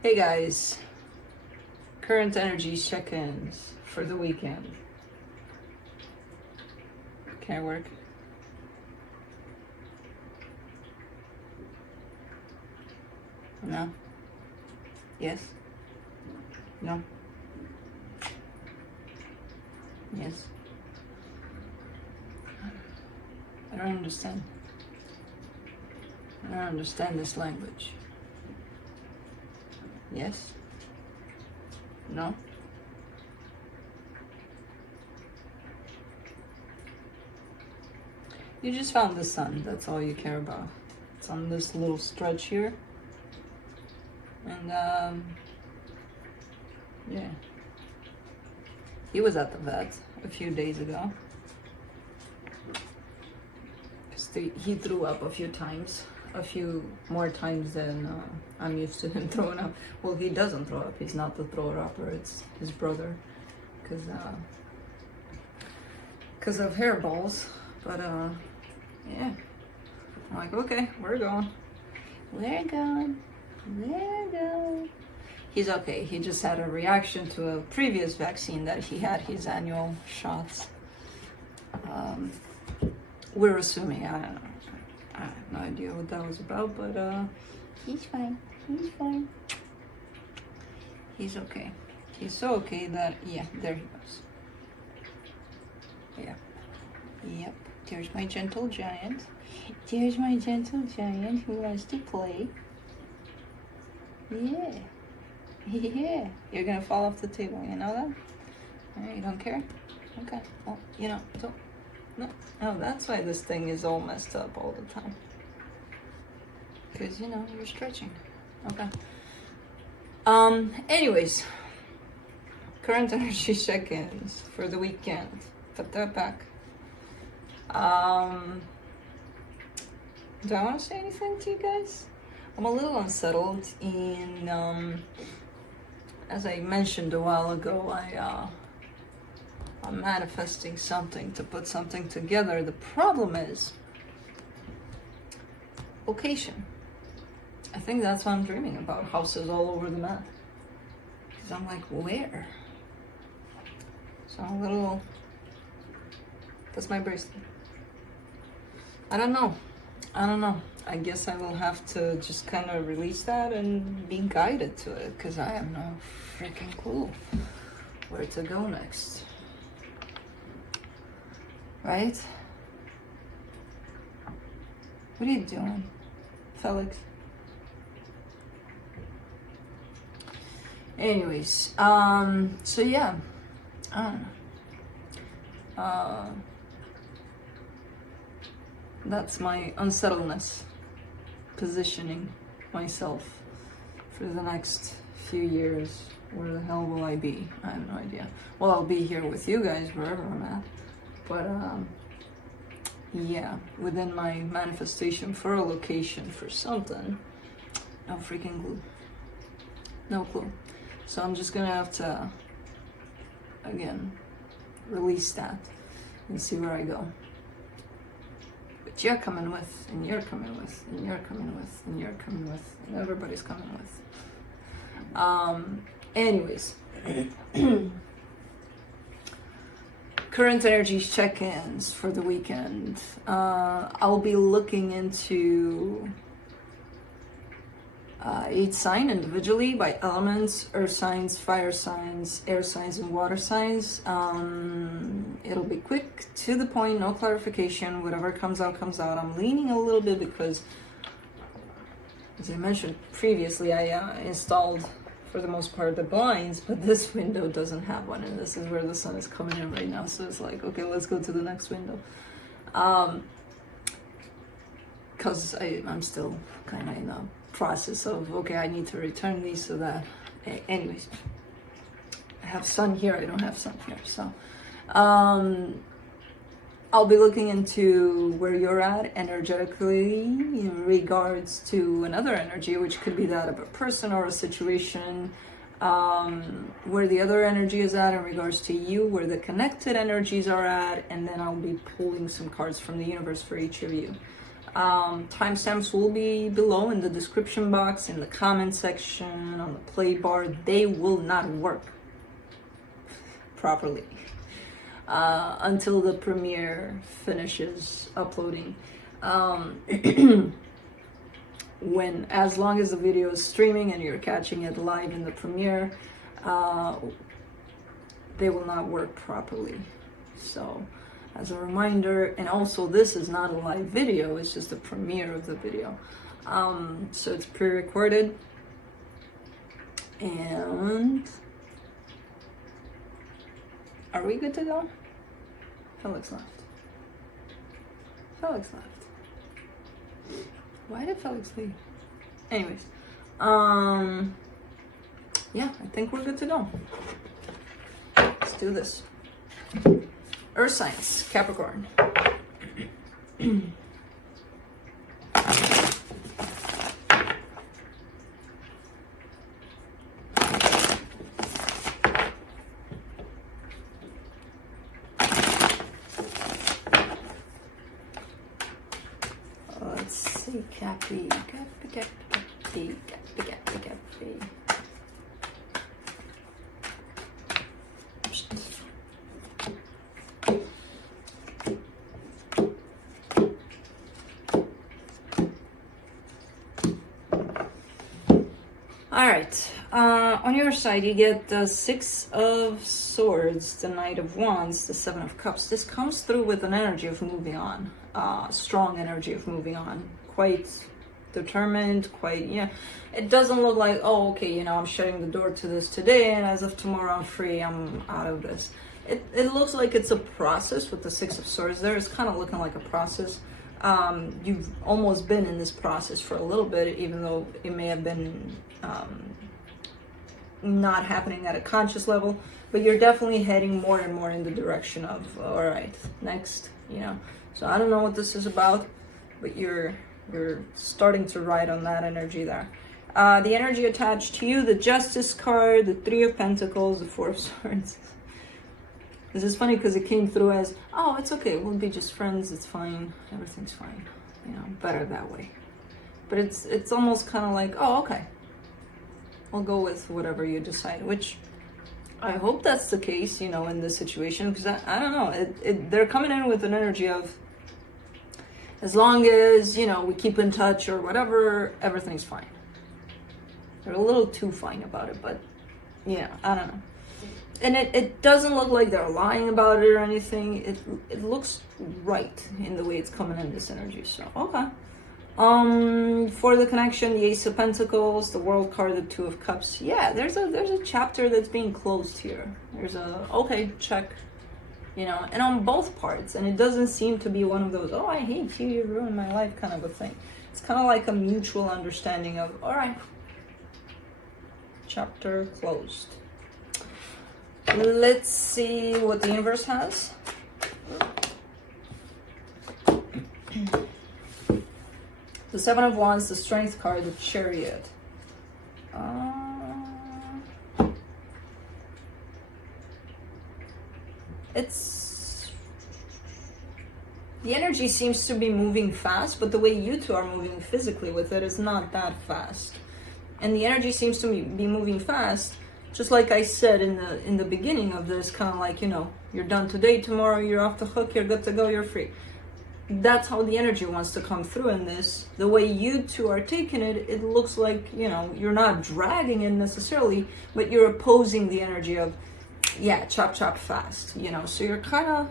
Hey guys, current energy check-ins for the weekend. Can it work? No? Yes? No? Yes? I don't understand. I don't understand this language. Yes? No? You just found the sun, that's all you care about. It's on this little stretch here. And, yeah. He was at the vet a few days ago. He threw up a few times. A few more times than I'm used to him throwing up. Well, he doesn't throw up. He's not the thrower-upper. It's his brother, because of hairballs. But yeah, I'm like, okay, we're going. We're going. We're going. He's okay. He just had a reaction to a previous vaccine that he had, his annual shots. We're assuming. I don't know. I have no idea what that was about, but he's fine. He's fine. He's okay. He's so okay that, yeah, there he goes. Yeah. Yep. There's my gentle giant. There's my gentle giant who wants to play. Yeah. Yeah. You're gonna fall off the table, you know that? You don't care? Okay. Well, you know, don't. No, oh, that's why this thing is all messed up all the time. Because, you know, you're stretching. Okay. Anyways, current energy check-ins for the weekend. Put that back. Do I want to say anything to you guys? I'm a little unsettled in, as I mentioned a while ago, I'm manifesting something to put something together. The problem is location. I think that's what I'm dreaming about. Houses all over the map. Because I'm like, where? So I'm a little... That's my bracelet. I don't know. I guess I will have to just kind of release that and be guided to it. Because I have no freaking clue where to go next. Right? What are you doing, Felix? Anyways, so yeah, I don't know. That's my unsettledness, positioning myself for the next few years. Where the hell will I be? I have no idea. Well, I'll be here with you guys wherever I'm at. But yeah, within my manifestation for a location for something, no freaking clue. No clue. So I'm just gonna have to, again, release that and see where I go. But you're coming with, and you're coming with, and you're coming with, and you're coming with, and everybody's coming with. Anyways. Current energy check-ins for the weekend. I'll be looking into each sign individually by elements: earth signs, fire signs, air signs, and water signs. It'll be quick, to the point, no clarification. Whatever comes out, comes out. I'm leaning a little bit because, as I mentioned previously, I installed, for the most part, the blinds, but this window doesn't have one, and this is where the sun is coming in right now. So it's like, okay, let's go to the next window. Because I'm still kind of in a process of, okay, I need to return these so that, anyways, I have sun here, I don't have sun here. So I'll be looking into where you're at energetically in regards to another energy, which could be that of a person or a situation, where the other energy is at in regards to you, where the connected energies are at, and then I'll be pulling some cards from the universe for each of you. Timestamps will be below in the description box, in the comment section, on the play bar. They will not work properly until the premiere finishes uploading. As long as the video is streaming and you're catching it live in the premiere, they will not work properly. So as a reminder, and also this is not a live video, it's just a premiere of the video. So it's pre-recorded, and are we good to go? Felix left. Felix left. Why did Felix leave? Anyways, yeah, I think we're good to go. Let's do this. Earth signs, Capricorn. Let's see, Capri. All right, on your side, you get the Six of Swords, the Knight of Wands, the Seven of Cups. This comes through with an energy of moving on, strong energy of moving on, quite determined, quite, yeah. It doesn't look like, oh, okay, you know, I'm shutting the door to this today, and as of tomorrow, I'm free, I'm out of this. It looks like it's a process with the Six of Swords there. It's kind of looking like a process. You've almost been in this process for a little bit, even though it may have been not happening at a conscious level, but you're definitely heading more and more in the direction of, all right, next, you know. So I don't know what this is about, but you're starting to ride on that energy there. The energy attached to you, the Justice card, the Three of Pentacles, the Four of Swords. This is funny because it came through as, oh, it's okay, we'll be just friends, it's fine, everything's fine, you know, better that way. But it's almost kind of like, oh, okay, I'll go with whatever you decide, which I hope that's the case, you know, in this situation, because I don't know, they're coming in with an energy of, as long as, you know, we keep in touch or whatever, everything's fine. They're a little too fine about it, but, yeah, I don't know. And it doesn't look like they're lying about it or anything. It looks right in the way it's coming in, this energy. So, okay. For the connection, the Ace of Pentacles, the World card, the Two of Cups. Yeah, there's a chapter that's being closed here. There's a, okay, check. You know, and on both parts. And it doesn't seem to be one of those, oh, I hate you, you ruined my life kind of a thing. It's kind of like a mutual understanding of, all right, chapter closed. Let's see what the universe has. The Seven of Wands, the Strength card, the Chariot. The energy seems to be moving fast, but the way you two are moving physically with it is not that fast. And the energy seems to be moving fast. Just like I said in the beginning of this, kind of like, you know, you're done today, tomorrow you're off the hook, you're good to go, you're free. That's how the energy wants to come through in this. The way you two are taking it, it looks like, you know, you're not dragging it necessarily, but you're opposing the energy of, yeah, chop, chop fast, you know. So you're kind of,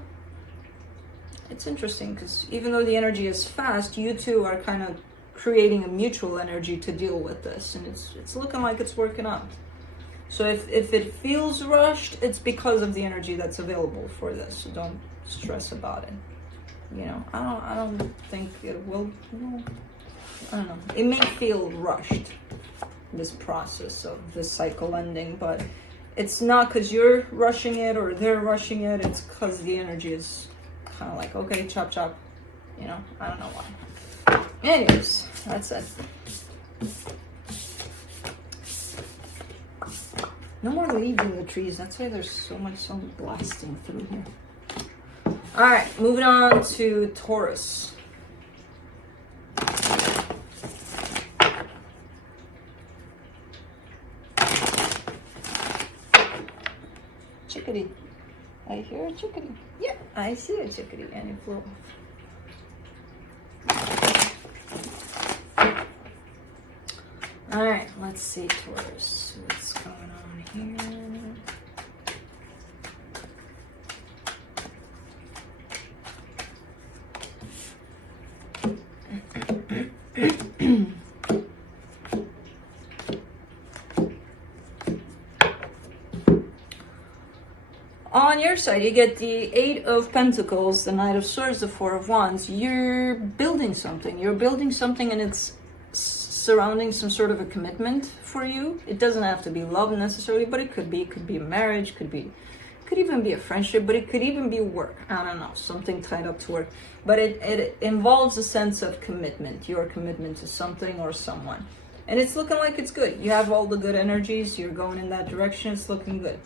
it's interesting because even though the energy is fast, you two are kind of creating a mutual energy to deal with this, and it's looking like it's working out. So if it feels rushed, it's because of the energy that's available for this. So don't stress about it. You know, I don't think it will. I don't know. It may feel rushed, this process of this cycle ending, but it's not because you're rushing it or they're rushing it. It's because the energy is kind of like, okay, chop chop. You know, I don't know why. Anyways, that's it. No more leaves in the trees. That's why there's so much sun blasting through here. All right, moving on to Taurus. chickadee. I hear a chickadee. Yeah, I see a chickadee, and it flew off. All right, let's see, Taurus. What's going on here? On your side, you get the Eight of Pentacles, the Knight of Swords, the Four of Wands. You're building something. You're building something, and it's surrounding some sort of a commitment for you. It doesn't have to be love necessarily, but it could be. It could be a marriage. Could even be a friendship, but it could even be work. I don't know, something tied up to work. But it involves a sense of commitment, your commitment to something or someone. And it's looking like it's good. You have all the good energies. You're going in that direction. It's looking good.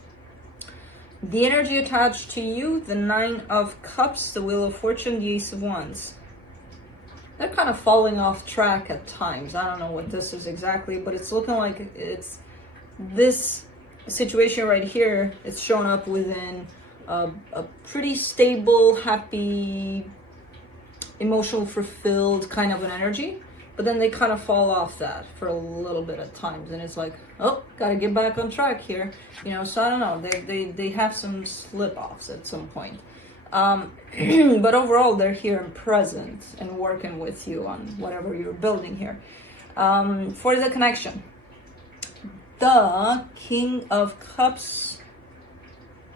The energy attached to you, the Nine of Cups, the Wheel of Fortune, the Ace of Wands. They're kind of falling off track at times. I don't know what this is exactly, but it's looking like it's this situation right here. It's shown up within a pretty stable, happy, emotional, fulfilled kind of an energy. But then they kind of fall off that for a little bit at times, and it's like, oh, gotta get back on track here, you know. So I don't know, they have some slip offs at some point, but overall they're here and present and working with you on whatever you're building here. For the connection, the King of Cups,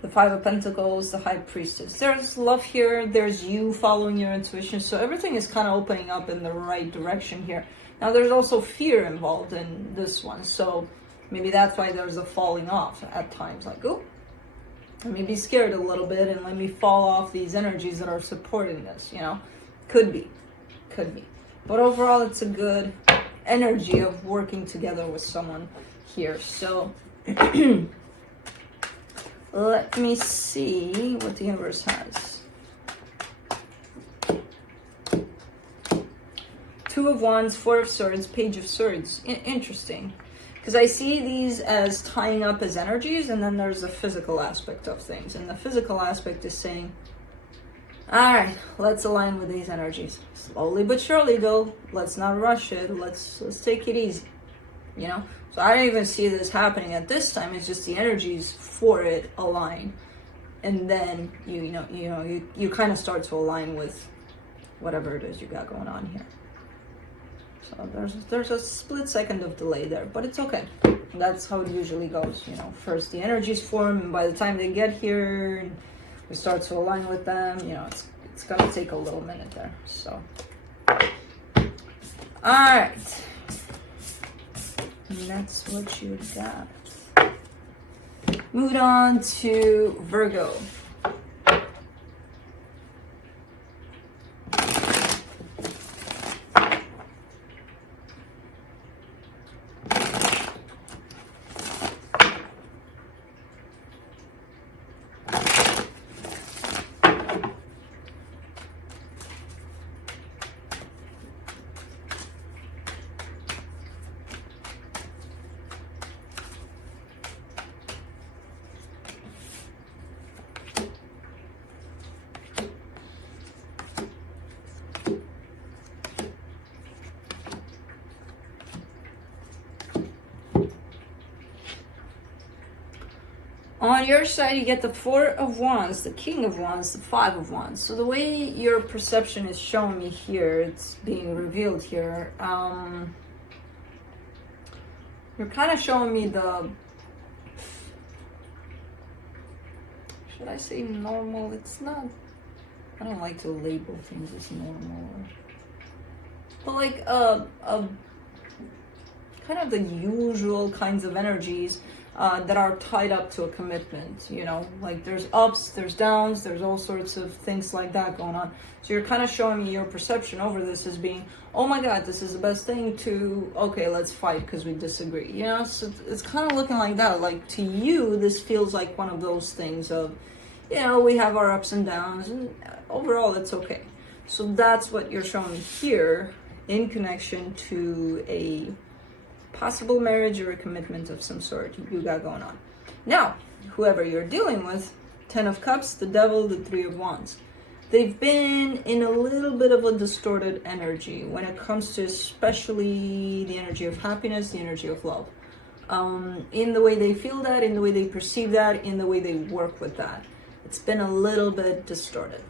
the Five of Pentacles, the High Priestess. There's love here. There's you following your intuition. So everything is kind of opening up in the right direction here. Now there's also fear involved in this one. So maybe that's why there's a falling off at times. Like, oh, let me be scared a little bit and let me fall off these energies that are supporting this, you know. Could be. But overall, it's a good energy of working together with someone here. So let me see what the universe has. Two of Wands, Four of Swords, Page of Swords. Interesting. Because I see these as tying up as energies, and then there's a physical aspect of things. And the physical aspect is saying, all right, let's align with these energies. Slowly but surely, though. Let's not rush it. Let's take it easy. You know? So I don't even see this happening at this time. It's just the energies for it align, and then you kind of start to align with whatever it is you got going on here. So there's a split second of delay there, but it's okay. That's how it usually goes. You know, first the energies form, and by the time they get here, and we start to align with them. You know, it's gonna take a little minute there. So, all right. And that's what you got. Moving on to Virgo. On your side, you get the Four of Wands, the King of Wands, the Five of Wands. So the way your perception is showing me here, it's being revealed here. You're kind of showing me the, should I say normal? It's not, I don't like to label things as normal. But like kind of the usual kinds of energies that are tied up to a commitment, you know, like there's ups, there's downs, there's all sorts of things like that going on. So you're kind of showing me your perception over this as being, oh my God, this is the best thing, to, okay, let's fight because we disagree, you know. So it's kind of looking like that. Like to you, this feels like one of those things of, you know, we have our ups and downs, and overall it's okay. So that's what you're showing me here in connection to a possible marriage or a commitment of some sort you got going on. Now, whoever you're dealing with, 10 of Cups, the Devil, the 3 of Wands. They've been in a little bit of a distorted energy when it comes to especially the energy of happiness, the energy of love. In the way they feel that, in the way they perceive that, in the way they work with that. It's been a little bit distorted.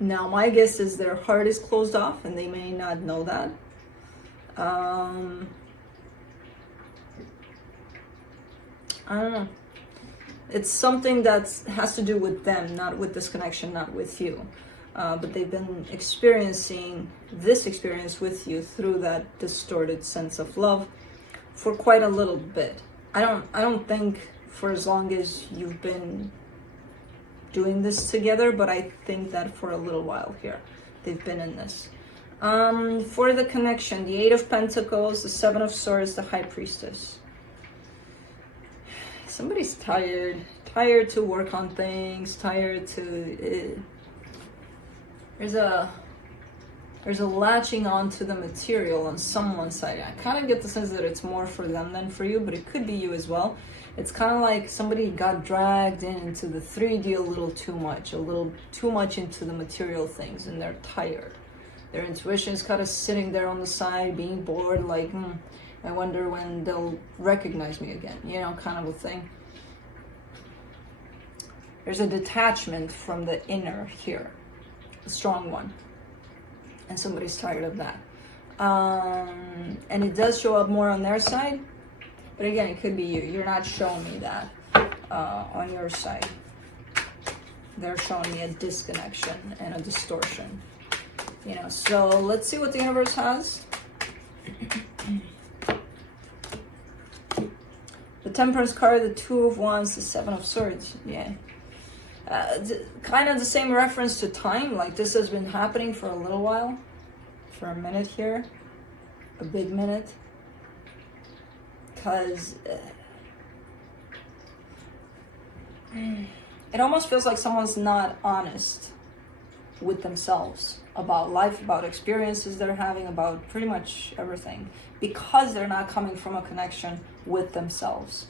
Now, my guess is their heart is closed off and they may not know that. I don't know. It's something that has to do with them, not with this connection, not with you. But they've been experiencing this experience with you through that distorted sense of love for quite a little bit. I don't think for as long as you've been doing this together, but I think that for a little while here, they've been in this. For the connection, the 8 of Pentacles, the 7 of Swords, the High Priestess. Somebody's tired to work on things, tired to... There's a latching onto the material on someone's side. I kind of get the sense that it's more for them than for you, but it could be you as well. It's kind of like somebody got dragged into the 3D a little too much into the material things, and they're tired. Their intuition is kind of sitting there on the side, being bored, like, I wonder when they'll recognize me again, you know, kind of a thing. There's a detachment from the inner here, a strong one. And somebody's tired of that. And it does show up more on their side, but again, it could be you. You're not showing me that on your side. They're showing me a disconnection and a distortion. You know, so let's see what the universe has. The Temperance card, the 2 of Wands, the 7 of Swords. Yeah. Kind of the same reference to time, like this has been happening for a little while, for a minute here, a big minute, because it almost feels like someone's not honest with themselves about life, about experiences they're having, about pretty much everything, because they're not coming from a connection with themselves.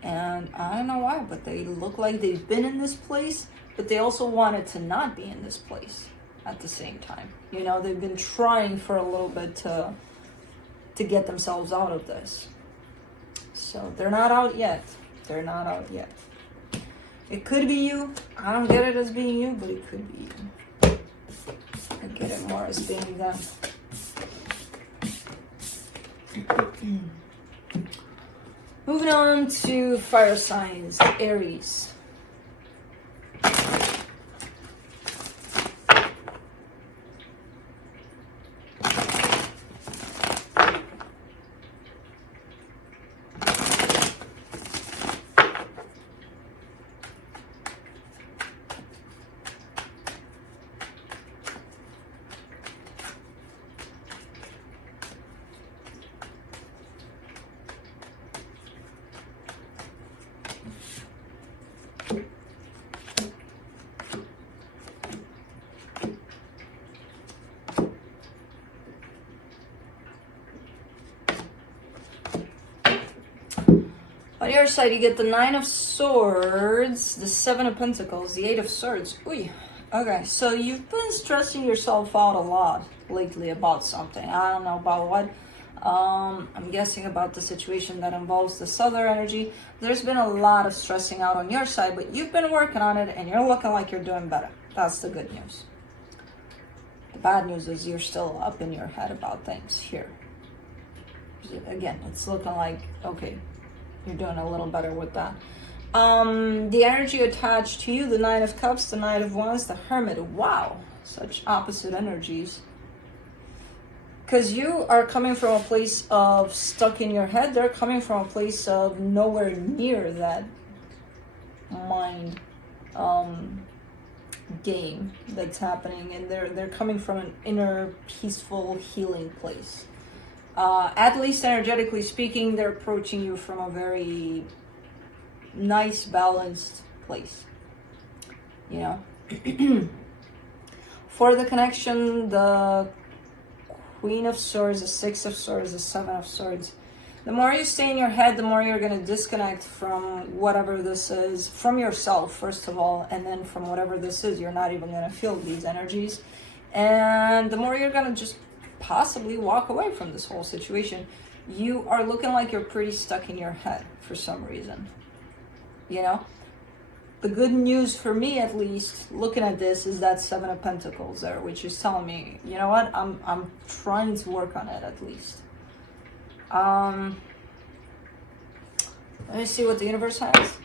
And I don't know why, but they look like they've been in this place, but they also wanted to not be in this place at the same time. You know, they've been trying for a little bit to get themselves out of this. So they're not out yet. They're not out yet. It could be you. I don't get it as being you, but it could be you. I get it more as being them. Moving on to fire signs, Aries. On your side, you get the 9 of Swords, the 7 of Pentacles, the 8 of Swords. Ooh, okay, so you've been stressing yourself out a lot lately about something. I don't know about what. I'm guessing about the situation that involves this other energy. There's been a lot of stressing out on your side, but you've been working on it and you're looking like you're doing better. That's the good news. The bad news is you're still up in your head about things here. Again, it's looking like, okay, you're doing a little better with that. The energy attached to you, the 9 of Cups, the 9 of Wands, the Hermit. Wow, such opposite energies. Because you are coming from a place of stuck in your head. They're coming from a place of nowhere near that mind game that's happening. And they're coming from an inner, peaceful, healing place. At least energetically speaking, they're approaching you from a very nice, balanced place. You know? For the connection, the Queen of Swords, the 6 of Swords, the 7 of Swords. The more you stay in your head, the more you're going to disconnect from whatever this is, from yourself, first of all, and then from whatever this is. You're not even going to feel these energies. And the more you're going to just possibly walk away from this whole situation. You are looking like you're pretty stuck in your head for some reason. You know? The good news for me, at least, looking at this, is that Seven of Pentacles there, which is telling me, you know what, I'm trying to work on it at least. Let me see what the universe has.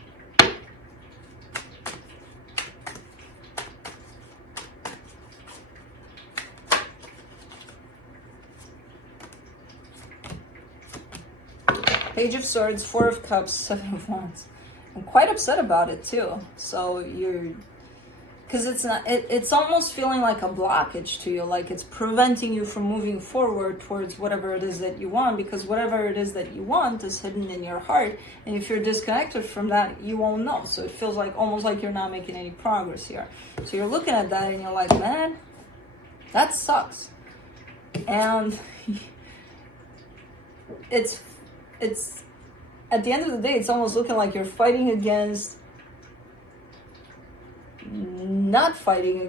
Page of Swords, Four of Cups, Seven of Wands. I'm quite upset about it too. So because it's almost feeling like a blockage to you, like it's preventing you from moving forward towards whatever it is that you want, because whatever it is that you want is hidden in your heart, and if you're disconnected from that, you won't know. So it feels like almost like you're not making any progress here. So you're looking at that and you're like, man, that sucks. And it's at the end of the day, it's almost looking like you're fighting against fighting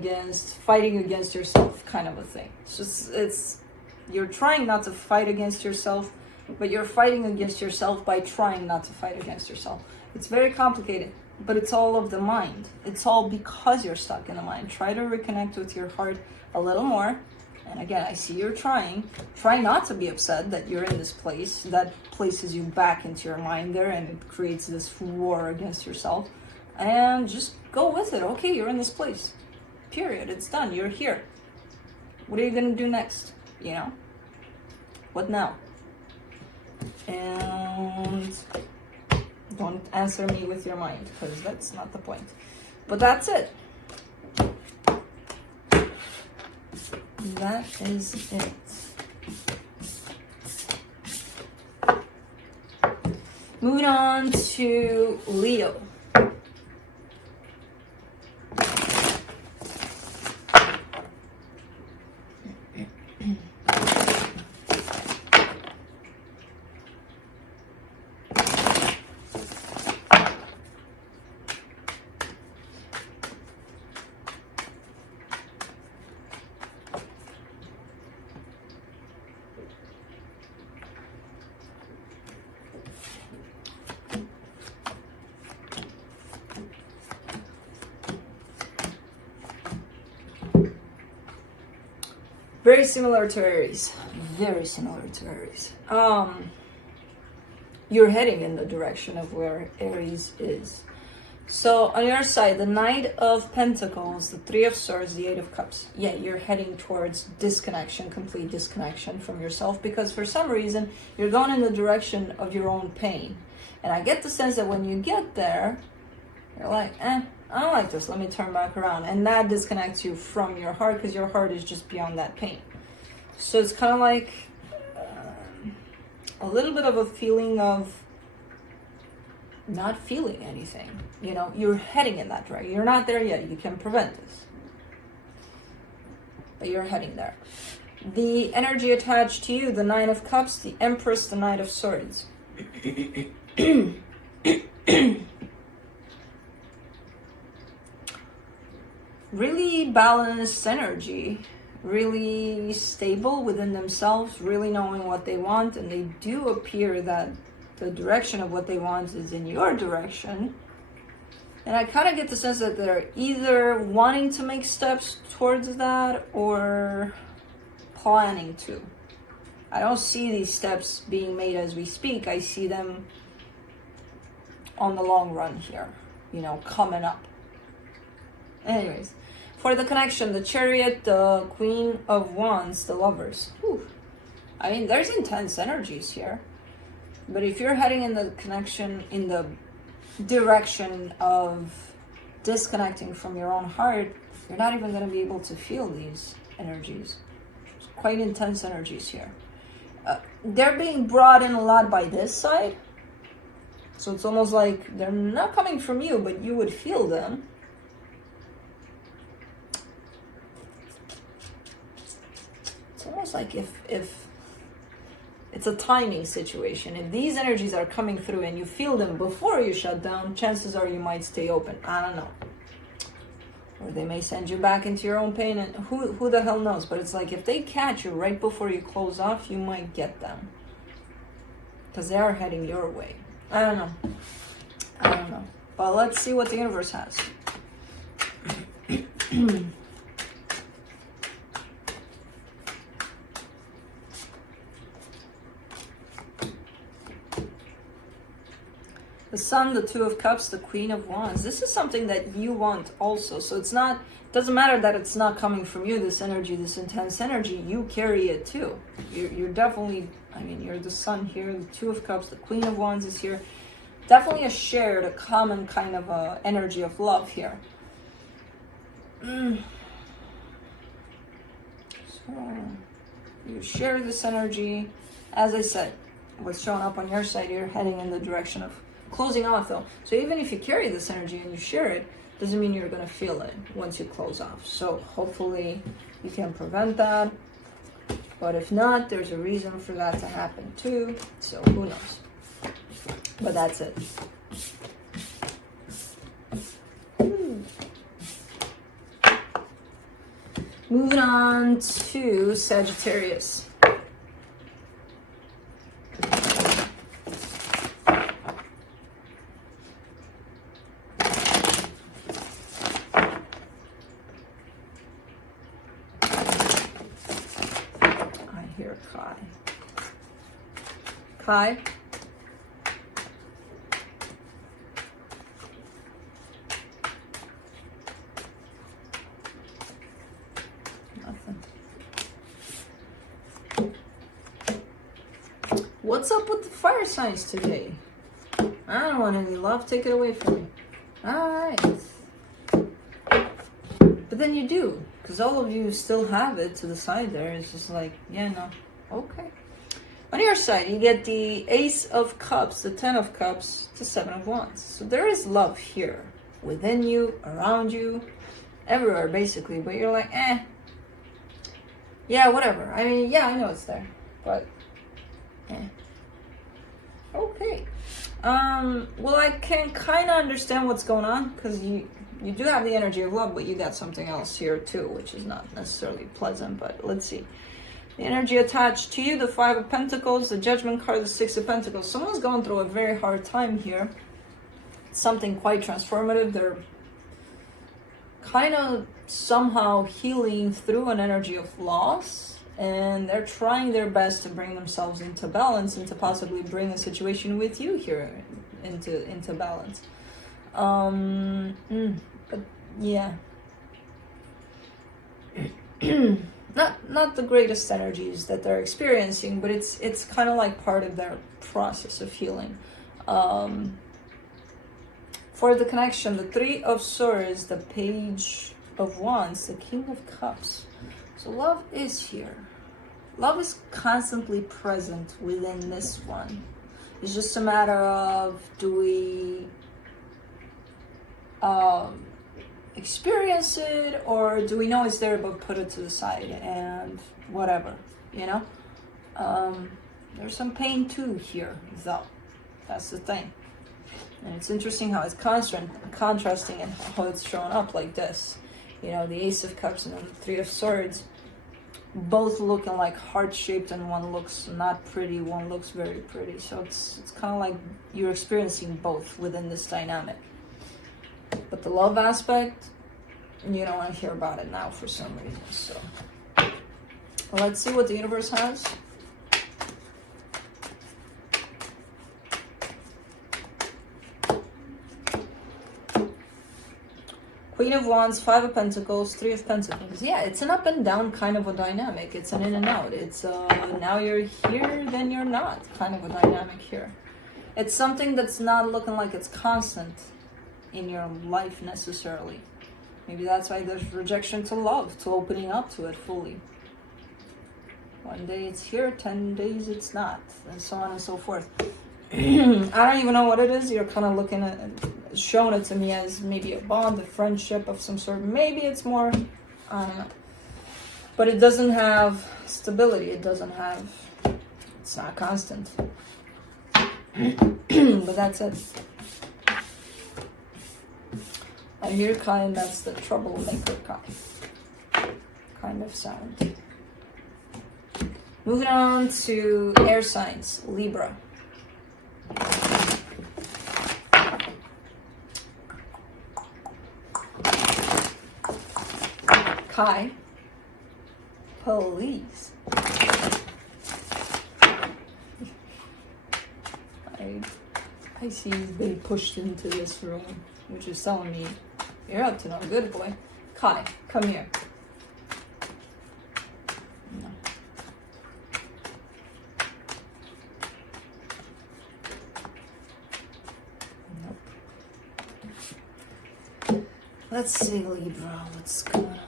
against yourself, kind of a thing. You're trying not to fight against yourself, but you're fighting against yourself by trying not to fight against yourself. It's very complicated, but it's all of the mind. It's all because you're stuck in the mind. Try to reconnect with your heart a little more. And again, I see you're trying. Try not to be upset that you're in this place. That places you back into your mind there, and it creates this war against yourself. And just go with it. Okay, you're in this place. Period. It's done. You're here. What are you going to do next? You know? What now? And don't answer me with your mind, because that's not the point. But that's it. That is it. Moving on to Leo. Very similar to Aries. Very similar to Aries. You're heading in the direction of where Aries is. So on your side, the Knight of Pentacles, the Three of Swords, the Eight of Cups. Yeah, you're heading towards disconnection, complete disconnection from yourself, because for some reason you're going in the direction of your own pain. And I get the sense that when you get there, you're like, I don't like this, let me turn back around. And that disconnects you from your heart, because your heart is just beyond that pain. So it's kind of like a little bit of a feeling of not feeling anything. You know, you're heading in that direction. You're not there yet. You can prevent this. But you're heading there. The energy attached to you, the Nine of Cups, the Empress, the Knight of Swords. Really balanced energy, really stable within themselves, really knowing what they want, and they do appear that the direction of what they want is in your direction. And I kind of get the sense that they're either wanting to make steps towards that or planning to. I don't see these steps being made as we speak. I see them on the long run here, you know, coming up. Anyways, for the connection, the Chariot, the Queen of Wands, the Lovers. Whew. I mean, there's intense energies here. But if you're heading in the connection, in the direction of disconnecting from your own heart, you're not even going to be able to feel these energies. It's quite intense energies here. They're being brought in a lot by this side. So it's almost like they're not coming from you, but you would feel them. It's almost like if It's a timing situation. If these energies are coming through and you feel them before you shut down, chances are you might stay open. I don't know. Or they may send you back into your own pain, and who the hell knows? But it's like if they catch you right before you close off, you might get them. Because they are heading your way. I don't know. I don't know. But let's see what the universe has. The Sun, the Two of Cups, the Queen of Wands. This is something that you want also. So it's not, doesn't matter that it's not coming from you, this energy, this intense energy, you carry it too. You're definitely, I mean, you're the Sun here, the Two of Cups, the Queen of Wands is here. Definitely a shared, a common kind of energy of love here. So you share this energy. As I said, what's showing up on your side, you're heading in the direction of closing off though. So even if you carry this energy and you share it, doesn't mean you're going to feel it once you close off. So hopefully you can prevent that. But if not, there's a reason for that to happen too. So who knows? But that's it. Moving on to Sagittarius. Kai. Nothing. What's up with the fire signs today? I don't want any love. Take it away from me. Alright. But then you do. Because all of you still have it to the side there. It's just like, yeah, no. Okay. On your side, you get the Ace of Cups, the Ten of Cups, the Seven of Wands. So there is love here, within you, around you, everywhere basically. But you're like, yeah, whatever. I mean, yeah, I know it's there, but okay. Well, I can kind of understand what's going on because you do have the energy of love, but you got something else here too, which is not necessarily pleasant. But let's see. The energy attached to you, the Five of Pentacles, the Judgment card, the Six of Pentacles. Someone's going through a very hard time here. It's something quite transformative. They're kind of somehow healing through an energy of loss. And they're trying their best to bring themselves into balance and to possibly bring a situation with you here into balance. But yeah. Not the greatest energies that they're experiencing, but it's kind of like part of their process of healing. For the connection, the Three of Swords, the Page of Wands, the King of Cups. So love is here. Love is constantly present within this one. It's just a matter of, do we experience it, or do we know it's there but put it to the side and whatever, you know? There's some pain too here though. That's the thing. And it's interesting how it's contrasting and how it's shown up like this. You know, the Ace of Cups and the Three of Swords, both looking like heart-shaped, and one looks not pretty, one looks very pretty. So it's kind of like you're experiencing both within this dynamic. But the love aspect, you don't want to hear about it now for some reason. So let's see what the universe has. Queen of Wands, Five of Pentacles, Three of Pentacles. Yeah, it's an up and down kind of a dynamic. It's an in and out. It's now you're here, then you're not kind of a dynamic here. It's something that's not looking like it's constant in your life necessarily. Maybe that's why there's rejection to love, to opening up to it fully. One day it's here, 10 days it's not, and so on and so forth. I don't even know what it is. You're kind of looking at, showing it to me as maybe a bond, a friendship of some sort. Maybe it's more, I don't know. But it doesn't have stability. It doesn't have It's not constant. But that's it. I hear Kai, and that's the troublemaker Kai kind of sound. Moving on to air signs, Libra. Kai, please. I see he's been pushed into this room, which is telling me you're up to no good, boy. Kai, come here. No. Nope. Let's see, Libra, what's going on?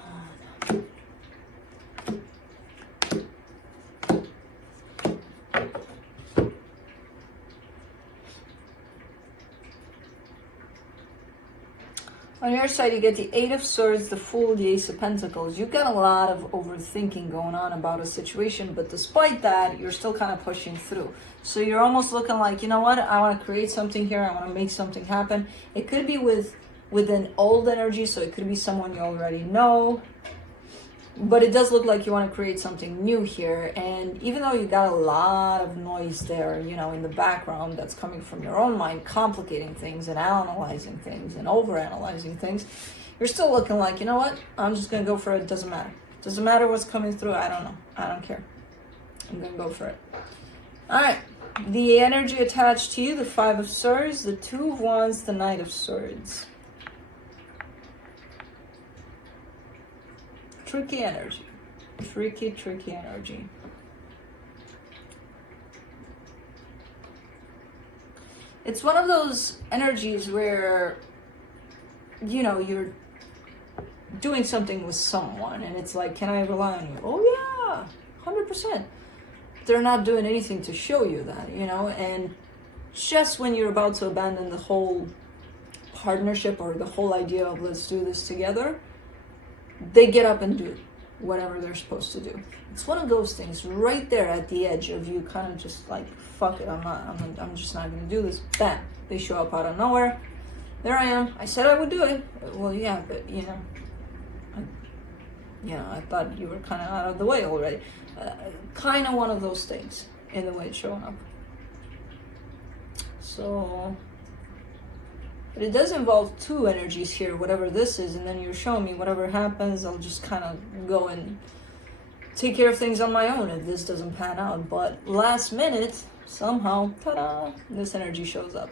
On your side, you get the Eight of Swords, the Fool, the Ace of Pentacles. You've got a lot of overthinking going on about a situation, but despite that, you're still kind of pushing through. So you're almost looking like, you know what, I want to create something here, I want to make something happen. It could be with an old energy, so it could be someone you already know. But it does look like you want to create something new here. And even though you got a lot of noise there, you know, in the background that's coming from your own mind, complicating things and analyzing things and overanalyzing things, you're still looking like, you know what, I'm just going to go for it. It doesn't matter. Doesn't matter what's coming through. I don't know. I don't care. I'm going to go for it. All right. The energy attached to you, the Five of Swords, the Two of Wands, the Knight of Swords. Tricky energy. Tricky energy. It's one of those energies where, you know, you're doing something with someone and it's like, can I rely on you? Oh yeah, 100%. They're not doing anything to show you that, you know, and just when you're about to abandon the whole partnership or the whole idea of let's do this together, they get up and do whatever they're supposed to do. It's one of those things right there at the edge of you kind of just like, fuck it, I'm just not going to do this. Bam, they show up out of nowhere. There I am. I said I would do it. Well, yeah, but you know, I thought you were kind of out of the way already. Kind of one of those things in the way it's showing up. So, but it does involve two energies here, whatever this is, and then you're showing me whatever happens, I'll just kind of go and take care of things on my own if this doesn't pan out. But last minute, somehow, ta-da, this energy shows up.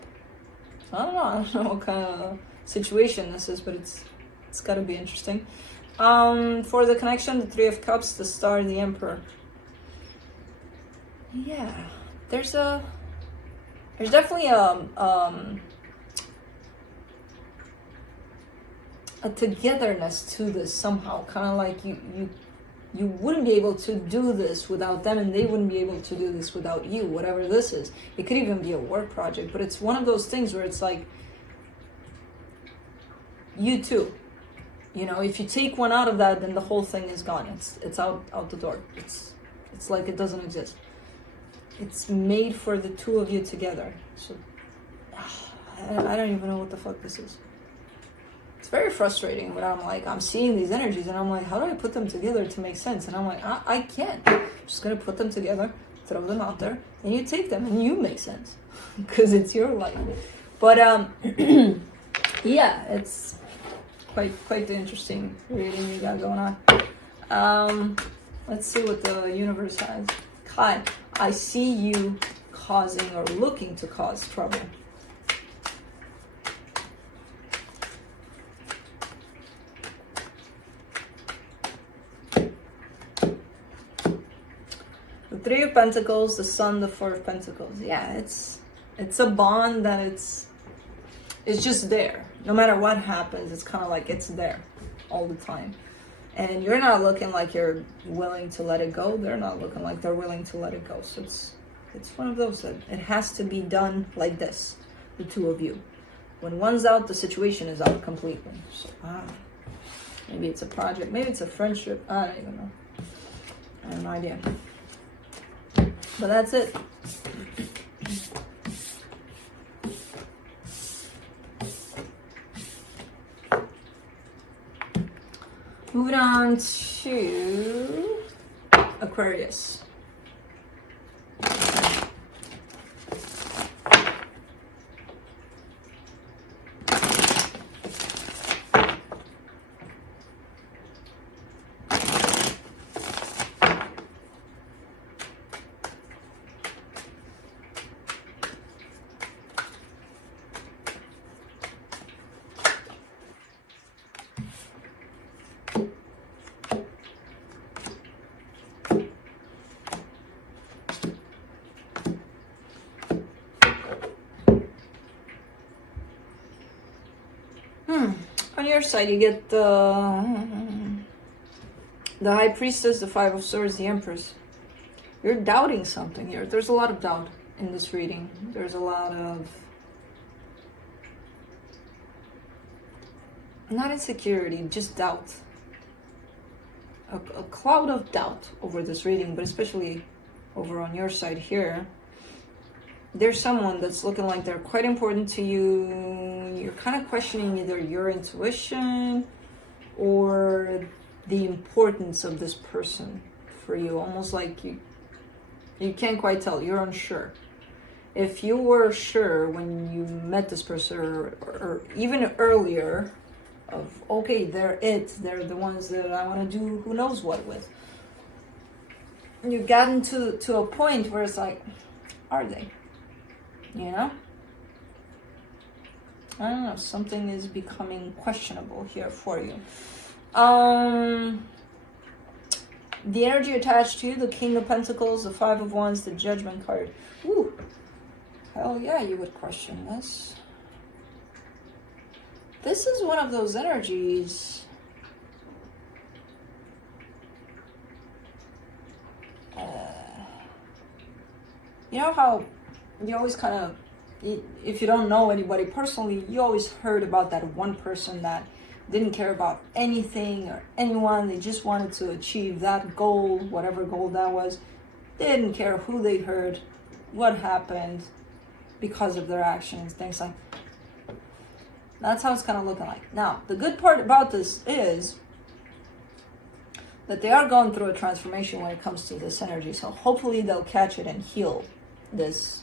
I don't know what kind of situation this is, but it's got to be interesting. For the connection, the Three of Cups, the Star, the Emperor. Yeah, there's definitely a togetherness to this somehow, kind of like you wouldn't be able to do this without them, and they wouldn't be able to do this without you, whatever this is. It could even be a work project, but it's one of those things where it's like, you too. You know, if you take one out of that, then the whole thing is gone. It's out the door. It's like it doesn't exist. It's made for the two of you together. So I don't even know what the fuck this is. It's very frustrating when I'm seeing these energies and I'm like, how do I put them together to make sense? And I'm like, I can't. I'm just gonna put them together, throw them out there, and you take them and you make sense because it's your life. But yeah, it's quite the interesting reading you got going on. Let's see what the universe has. Kai, I see you causing or looking to cause trouble. The Three of Pentacles, the Sun, the Four of Pentacles. Yeah, it's a bond that it's just there. No matter what happens, it's kind of like it's there all the time. And you're not looking like you're willing to let it go. They're not looking like they're willing to let it go. So it's one of those that it has to be done like this, the two of you. When one's out, the situation is out completely. So, maybe it's a project, maybe it's a friendship. I don't even know. I have no idea. But that's it. Moving on to Aquarius. On your side, you get the High Priestess, the Five of Swords, the Empress. You're doubting something here. There's a lot of doubt in this reading. There's a lot of, not insecurity, just doubt. A cloud of doubt over this reading, but especially over on your side here. There's someone that's looking like they're quite important to you. You're kind of questioning either your intuition or the importance of this person for you. Almost like you can't quite tell. You're unsure. If you were sure when you met this person, or even earlier, of okay, they're the ones that I want to do who knows what with. You've gotten to a point where it's like, are they? You know? I don't know, something is becoming questionable here for you. The energy attached to you, the King of Pentacles, the Five of Wands, the Judgment card. Ooh, hell yeah, you would question this. This is one of those energies. You know how you always kind of, if you don't know anybody personally, you always heard about that one person that didn't care about anything or anyone. They just wanted to achieve that goal, whatever goal that was. They didn't care who they heard, what happened, because of their actions, things like that. That's how it's kind of looking like. Now, the good part about this is that they are going through a transformation when it comes to this energy. So hopefully they'll catch it and heal this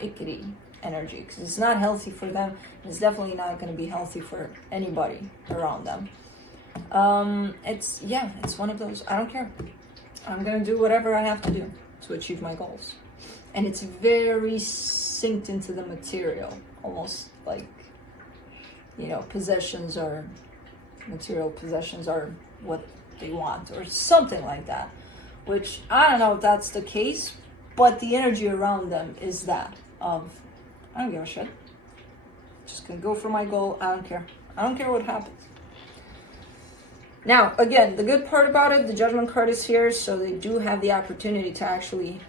icky energy, because it's not healthy for them. It's definitely not going to be healthy for anybody around them. It's one of those, I don't care. I'm going to do whatever I have to do to achieve my goals. And it's very synced into the material, almost like, you know, material possessions are what they want, or something like that. Which, I don't know if that's the case, but the energy around them is that of, I don't give a shit. Just gonna go for my goal. I don't care. I don't care what happens. Now, again, the good part about it, the Judgment card is here, so they do have the opportunity to actually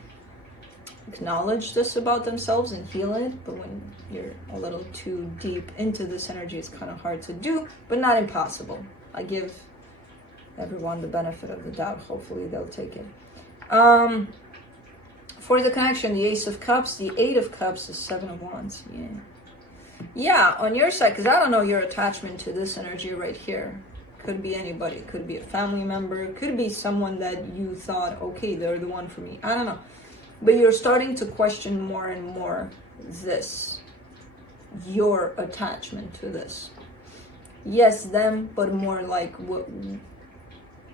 acknowledge this about themselves and heal it. But when you're a little too deep into this energy, it's kind of hard to do, but not impossible. I give everyone the benefit of the doubt. Hopefully they'll take it. For the connection, the Ace of Cups, the Eight of Cups, the Seven of Wands. Yeah, on your side, because I don't know your attachment to this energy right here. Could be anybody. Could be a family member. Could be someone that you thought, okay, they're the one for me. I don't know. But you're starting to question more and more this. Your attachment to this. Yes, them, but more like,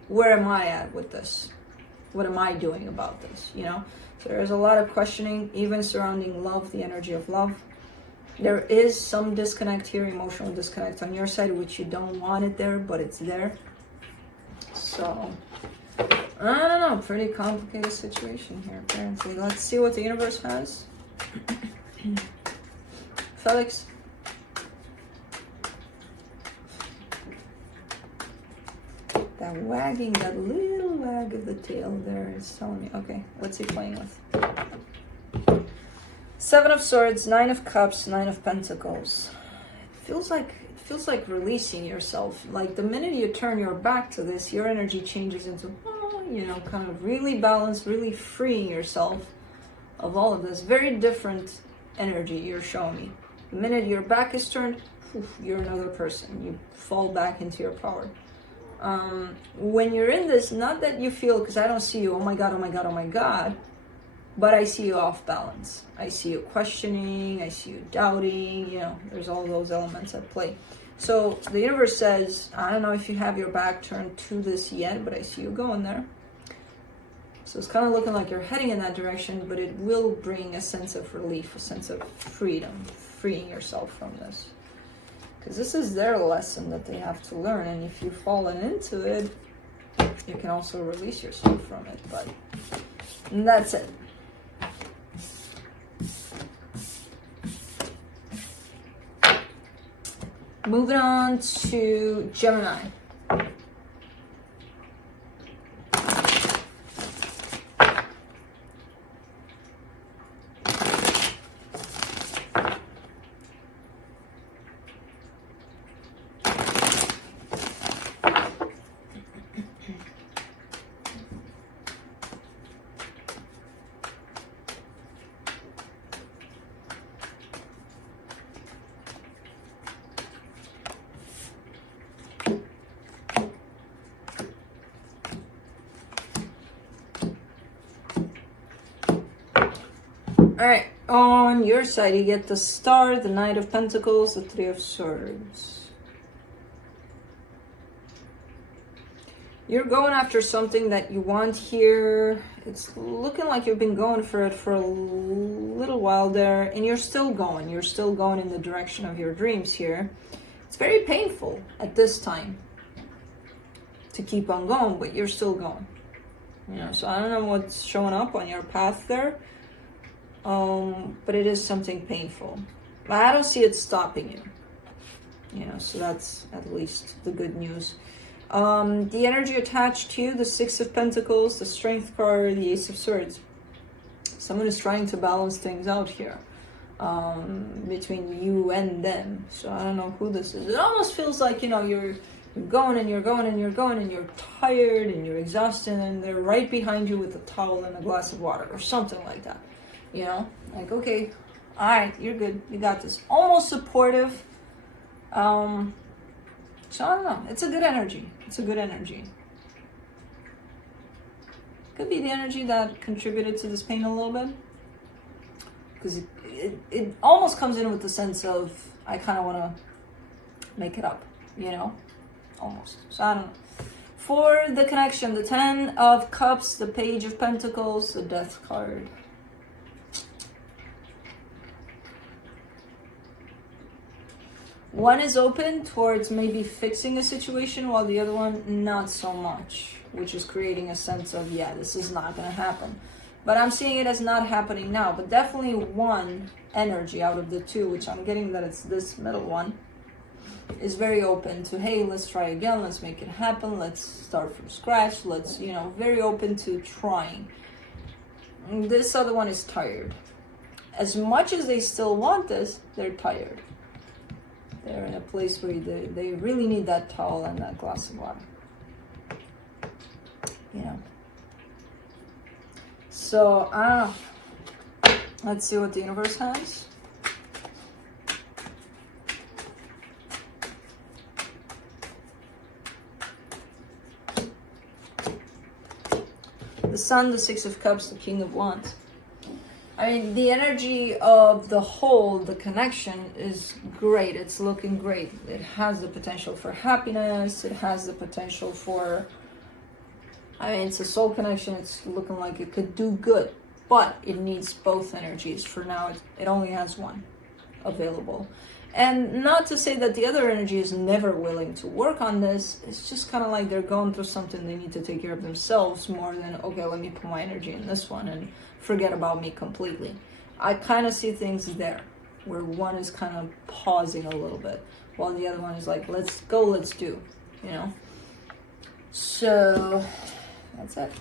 where am I at with this? What am I doing about this, you know? So there's a lot of questioning, even surrounding love, the energy of love. There is some disconnect here, emotional disconnect on your side, which you don't want it there, but it's there. So, I don't know, pretty complicated situation here, apparently. Let's see what the universe has. Felix. That wagging, that little wag of the tail there is telling me. Okay, what's he playing with? Seven of Swords, Nine of Cups, Nine of Pentacles. It feels like releasing yourself. Like the minute you turn your back to this, your energy changes into, you know, kind of really balanced, really freeing yourself of all of this. Very different energy you're showing me. The minute your back is turned, you're another person. You fall back into your power. When you're in this, not that you feel, because I don't see you, oh my God, oh my God, oh my God, but I see you off balance. I see you questioning, I see you doubting, you know, there's all those elements at play. So the universe says, I don't know if you have your back turned to this yet, but I see you going there. So it's kind of looking like you're heading in that direction, but it will bring a sense of relief, a sense of freedom, freeing yourself from this. Because this is their lesson that they have to learn, and if you've fallen into it, you can also release yourself from it, but that's it. Moving on to Gemini. All right, on your side, you get the Star, the Knight of Pentacles, the Three of Swords. You're going after something that you want here. It's looking like you've been going for it for a little while there, and you're still going. You're still going in the direction of your dreams here. It's very painful at this time to keep on going, but you're still going. You know, so I don't know what's showing up on your path there. But it is something painful. But I don't see it stopping you. You know, so that's at least the good news. The energy attached to you, the Six of Pentacles, the Strength card, the Ace of Swords. Someone is trying to balance things out here between you and them. So I don't know who this is. It almost feels like, you know, you're going and you're going and you're going and you're tired and you're exhausted and they're right behind you with a towel and a glass of water or something like that. You know, like, okay, all right, you're good, you got this. Almost supportive. So I don't know. It's a good energy. It's a good energy. Could be the energy that contributed to this pain a little bit, because it almost comes in with the sense of I kind of want to make it up. You know, almost. So I don't know. For the connection, the Ten of Cups, the Page of Pentacles, the Death card. One is open towards maybe fixing a situation, while the other one not so much, which is creating a sense of, yeah, this is not going to happen. But I'm seeing it as not happening now, but definitely one energy out of the two, which I'm getting that it's this middle one, is very open to, hey, let's try again, let's make it happen, let's start from scratch, let's, you know, very open to trying. This other one is tired. As much as they still want this, they're tired. They're in a place where they really need that towel and that glass of water. You know. So, I don't know. Let's see what the universe has. The Sun, the Six of Cups, the King of Wands. I mean, the energy of the whole, the connection is great. It's looking great. It has the potential for happiness. It has the potential for, I mean, it's a soul connection. It's looking like it could do good, but it needs both energies. For now, it only has one available. And not to say that the other energy is never willing to work on this. It's just kind of like they're going through something. They need to take care of themselves more than, okay, let me put my energy in this one and forget about me completely. I kind of see things there where one is kind of pausing a little bit while the other one is like, let's go, let's do, you know. So that's it.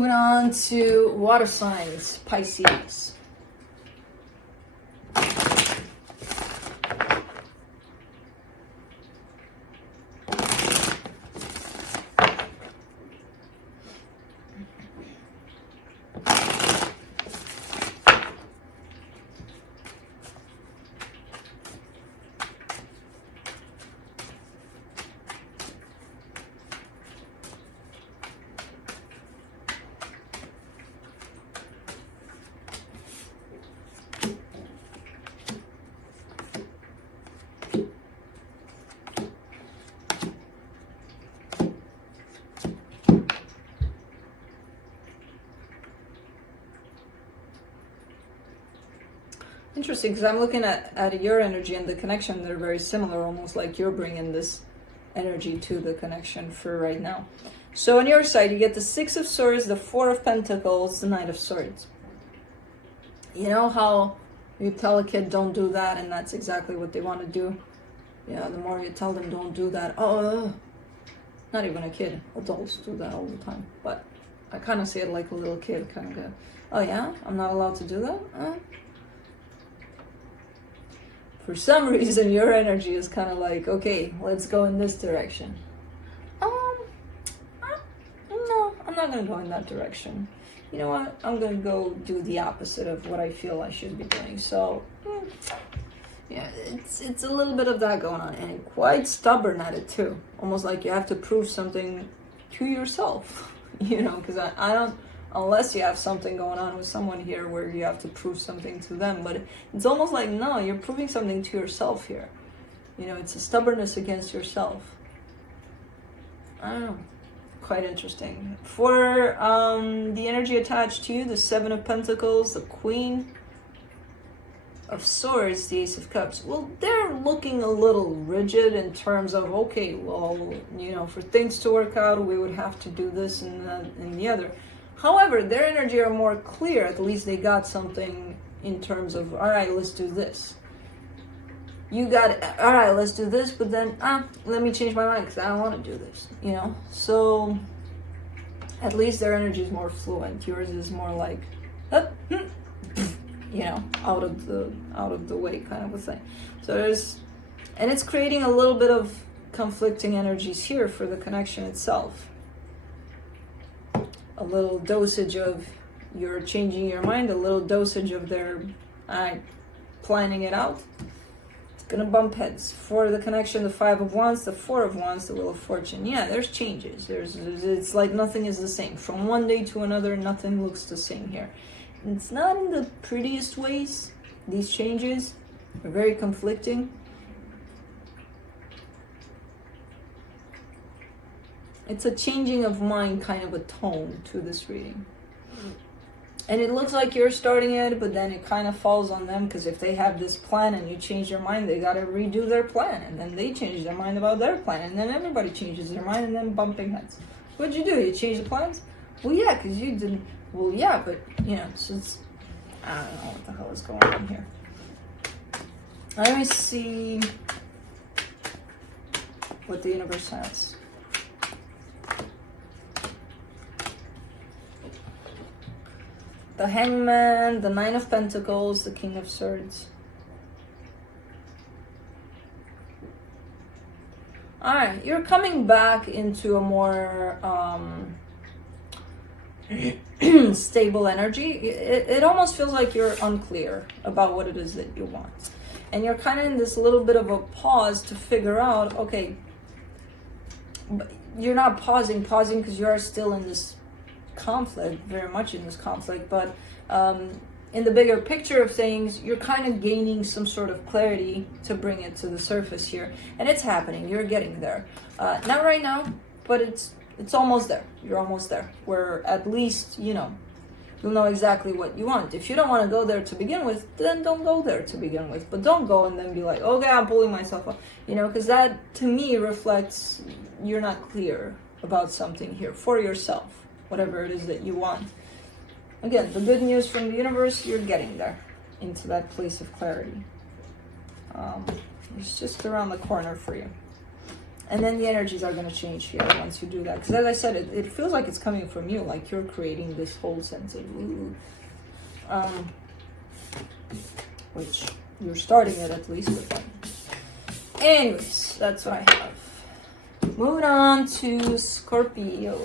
moving on to water signs, Pisces. Interesting, because I'm looking at your energy and the connection. They're very similar, almost like you're bringing this energy to the connection for right now. So on your side, you get the Six of Swords, the Four of Pentacles, the Knight of Swords. You know how you tell a kid, don't do that, and that's exactly what they want to do? Yeah, the more you tell them, don't do that. Oh, not even a kid. Adults do that all the time. But I kind of see it like a little kid, kind of go, oh yeah, I'm not allowed to do that? For some reason, your energy is kind of like, okay, let's go in this direction. No, I'm not going to go in that direction. You know what? I'm going to go do the opposite of what I feel I should be doing. So, yeah, it's a little bit of that going on. And quite stubborn at it, too. Almost like you have to prove something to yourself. You know, because I don't... Unless you have something going on with someone here where you have to prove something to them. But it's almost like, no, you're proving something to yourself here. You know, it's a stubbornness against yourself. I don't know. Quite interesting. For the energy attached to you, the Seven of Pentacles, the Queen of Swords, the Ace of Cups. Well, they're looking a little rigid in terms of, okay, well, you know, for things to work out, we would have to do this and that and the other. However, their energy are more clear. At least they got something in terms of, all right, let's do this. You got, all right, let's do this, but then, let me change my mind because I don't want to do this, you know? So, at least their energy is more fluent. Yours is more like, you know, out of the way kind of a thing. So and it's creating a little bit of conflicting energies here for the connection itself. A little dosage of you're changing your mind, a little dosage of their planning it out. It's gonna bump heads. For the connection, the Five of Wands, the Four of Wands, the Wheel of Fortune. Yeah, there's changes. It's like nothing is the same. From one day to another, nothing looks the same here. And it's not in the prettiest ways. These changes are very conflicting. It's a changing of mind kind of a tone to this reading. And it looks like you're starting it, but then it kind of falls on them, because if they have this plan and you change their mind, they got to redo their plan. And then they change their mind about their plan. And then everybody changes their mind, and then bumping heads. What'd you do? You changed the plans? Well, yeah, because you didn't. Well, yeah, but, you know, so it's... I don't know what the hell is going on here. Let me see what the universe has. The Hangman, the Nine of Pentacles, the King of Swords. Alright, you're coming back into a more stable energy. It almost feels like you're unclear about what it is that you want. And you're kind of in this little bit of a pause to figure out, okay, but you're not pausing because you are still in this conflict, very much in this conflict, but in the bigger picture of things, you're kind of gaining some sort of clarity to bring it to the surface here, and it's happening. You're getting there, not right now, but it's almost there. You're almost there, where at least, you know, you'll know exactly what you want. If you don't want to go there to begin with, then don't go there to begin with, but don't go and then be like, okay, I'm pulling myself up, you know, because that to me reflects you're not clear about something here for yourself. Whatever it is that you want. Again, the good news from the universe, you're getting there, into that place of clarity. It's just around the corner for you. And then the energies are going to change here once you do that. Because as I said, it feels like it's coming from you, like you're creating this whole sense of ooh. Which you're starting it at least with them. Anyways, that's what I have. Moving on to Scorpio.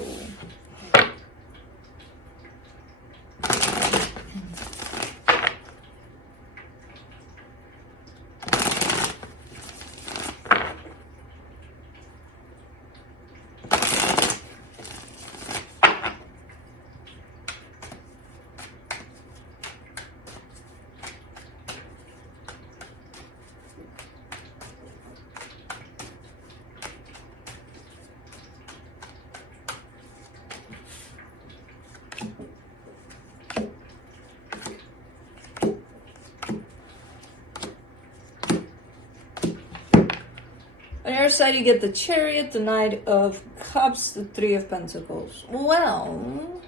On your side, you get the Chariot, the Knight of Cups, the Three of Pentacles. Well.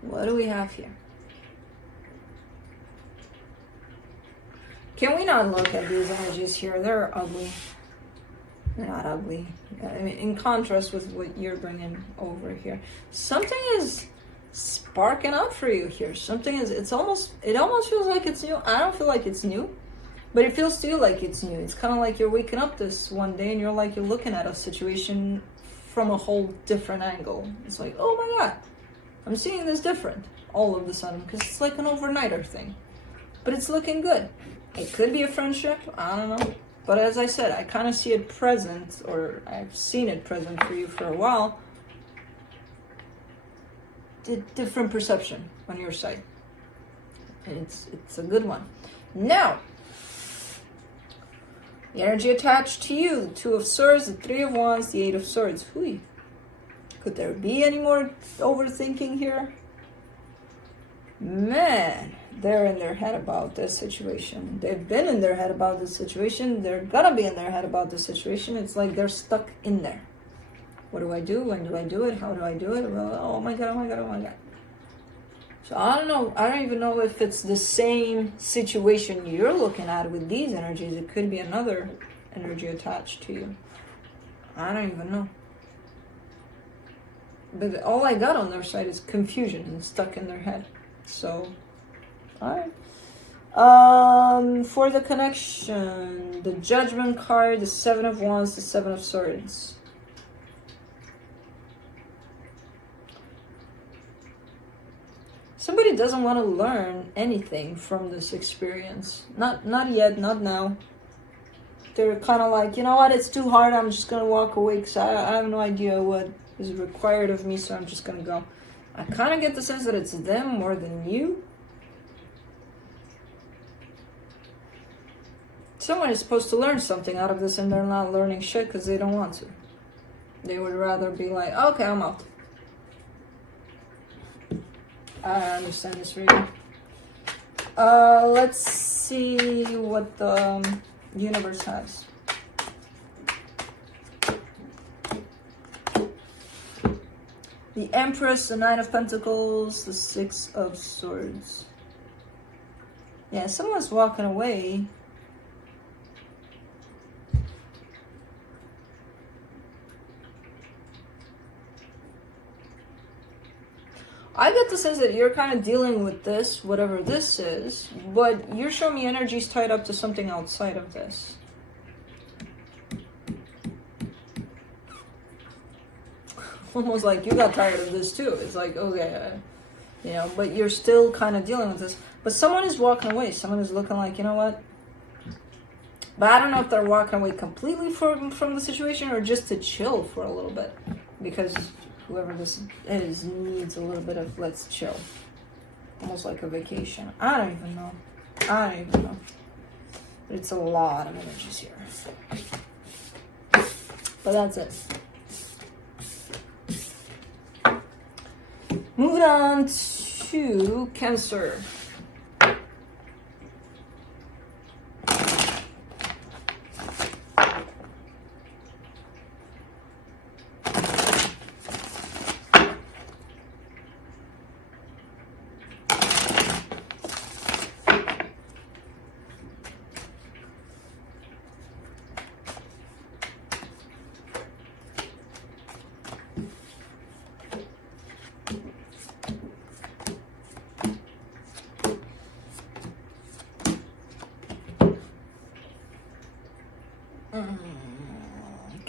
What do we have here? Can we not look at these energies here? They're ugly. They're not ugly. I mean, in contrast with what you're bringing over here. Something is sparking up for you here. Something is, it almost feels like it's new. I don't feel like it's new. But it feels to you like it's new. It's kind of like you're waking up this one day and you're looking at a situation from a whole different angle. It's like, oh my God, I'm seeing this different all of a sudden because it's like an overnighter thing. But it's looking good. It could be a friendship. I don't know. But as I said, I kind of see it present, or I've seen it present for you for a while. Different perception on your side. And it's a good one. Now, the energy attached to you, the Two of Swords, the Three of Wands, the Eight of Swords. Hui. Could there be any more overthinking here? Man, they're in their head about this situation. They've been in their head about this situation. They're gonna be in their head about this situation. It's like they're stuck in there. What do I do? When do I do it? How do I do it? Well, oh my God, oh my God, oh my God. So I don't know. I don't even know if it's the same situation you're looking at with these energies. It could be another energy attached to you. I don't even know. But all I got on their side is confusion and stuck in their head. So, all right. For the connection, the Judgment card, the Seven of Wands, the Seven of Swords. Somebody doesn't want to learn anything from this experience. Not yet, not now. They're kind of like, you know what, it's too hard, I'm just going to walk away because I have no idea what is required of me, so I'm just going to go. I kind of get the sense that it's them more than you. Someone is supposed to learn something out of this and they're not learning shit because they don't want to. They would rather be like, okay, I'm out. I understand this reading. Let's see what the universe has. The Empress, the Nine of Pentacles, the Six of Swords. Yeah, someone's walking away. I get the sense that you're kind of dealing with this, whatever this is, but you're showing me energies tied up to something outside of this. Almost like you got tired of this too. It's like, okay, you know, but you're still kind of dealing with this. But someone is walking away. Someone is looking like, you know what? But I don't know if they're walking away completely from the situation or just to chill for a little bit. Because whoever this is needs a little bit of let's chill. Almost like a vacation. I don't even know. But it's a lot of energies here. But that's it. Moving on to Cancer.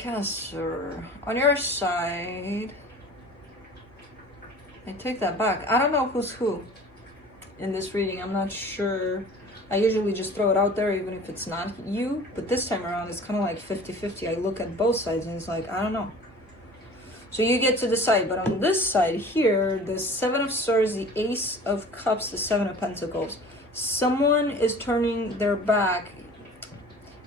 Cancer, on your side, I take that back. I don't know who's who in this reading. I'm not sure. I usually just throw it out there even if it's not you, but this time around it's kind of like 50-50. I look at both sides and it's like, I don't know. So you get to decide. But on this side here, the Seven of Swords, the Ace of Cups, the Seven of Pentacles, someone is turning their back.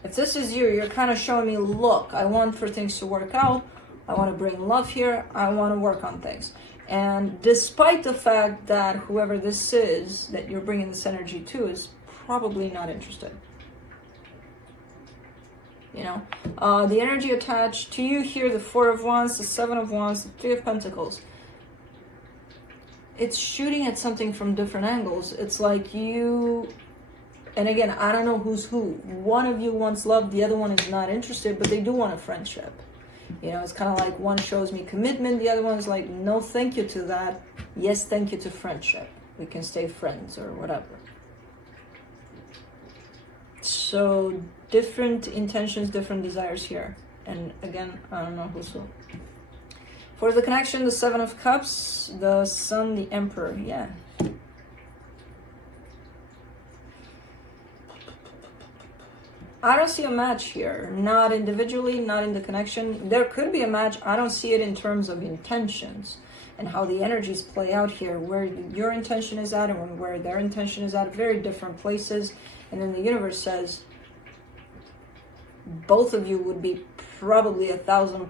If this is you, you're kind of showing me, look, I want for things to work out. I want to bring love here. I want to work on things. And despite the fact that whoever this is that you're bringing this energy to is probably not interested. You know, the energy attached to you here, the Four of Wands, the Seven of Wands, the Three of Pentacles. It's shooting at something from different angles. It's like you, and again, I don't know who's who. One of you wants love, the other one is not interested, but they do want a friendship. You know, it's kind of like one shows me commitment, the other one's like, no thank you to that. Yes, thank you to friendship. We can stay friends or whatever. So different intentions, different desires here. And again, I don't know who's who. For the connection, the Seven of Cups, the Sun, the Emperor. Yeah. I don't see a match here. Not individually, not in the connection. There could be a match. I don't see it in terms of intentions and how the energies play out here, where your intention is at and where their intention is at. Very different places. And then the universe says both of you would be probably 1,000%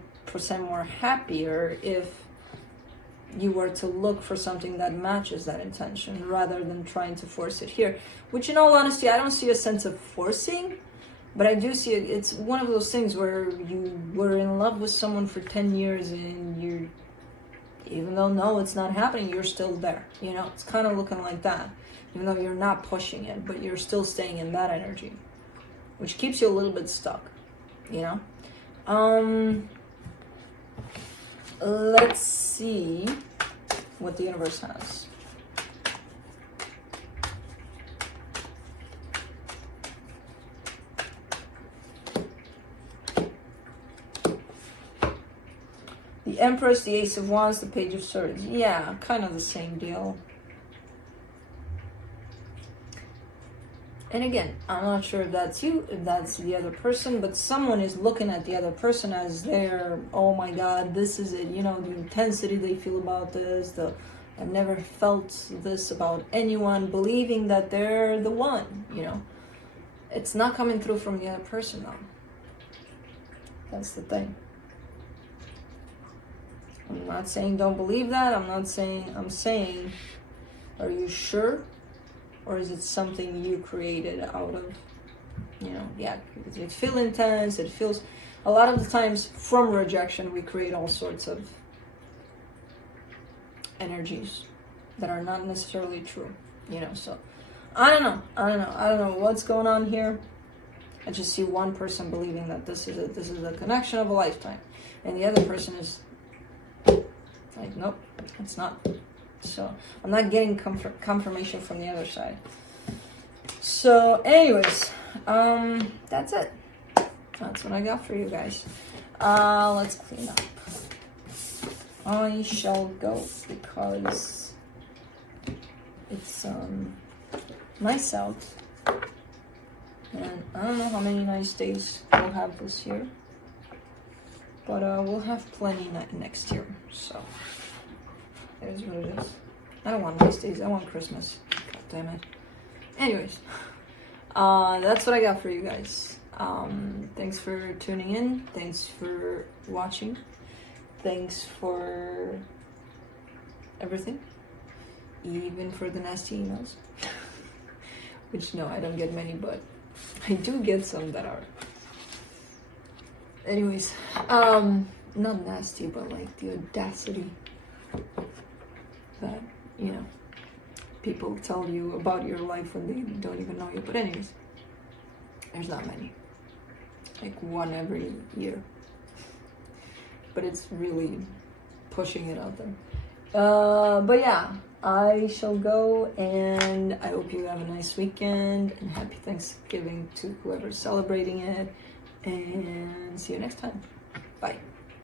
more happier if you were to look for something that matches that intention rather than trying to force it here. Which, in all honesty, I don't see a sense of forcing, but I do see it. It's one of those things where you were in love with someone for 10 years and you're, even though no, it's not happening, you're still there. You know, it's kind of looking like that. Even though you're not pushing it, but you're still staying in that energy, which keeps you a little bit stuck, you know? Let's see what the universe has. The Empress, the Ace of Wands, the Page of Swords. Yeah, kind of the same deal. And again, I'm not sure if that's you, if that's the other person, but someone is looking at the other person as their, oh my God, this is it. You know, the intensity they feel about this, I've never felt this about anyone, believing that they're the one, you know. It's not coming through from the other person though. That's the thing. I'm not saying don't believe that. I'm saying, are you sure? Or is it something you created out of, you know, yeah, it feels intense, it feels, a lot of the times from rejection, we create all sorts of energies that are not necessarily true, you know, so I don't know what's going on here. I just see one person believing that this is a connection of a lifetime, and the other person is like, nope, it's not. So I'm not getting confirmation from the other side. So anyways, that's it. That's what I got for you guys. Let's clean up. I shall go because it's nice out. And I don't know how many nice days we'll have this year. But we'll have plenty next year. So it is what it is. I don't want nice days. I want Christmas. God damn it. Anyways, that's what I got for you guys. Thanks for tuning in. Thanks for watching. Thanks for everything. Even for the nasty emails. Which, no, I don't get many, but I do get some that are. Anyways, not nasty, but like the audacity that, you know, people tell you about your life when they don't even know you. But anyways, there's not many. Like one every year. But it's really pushing it out there. But yeah, I shall go, and I hope you have a nice weekend and happy Thanksgiving to whoever's celebrating it. And see you next time. Bye.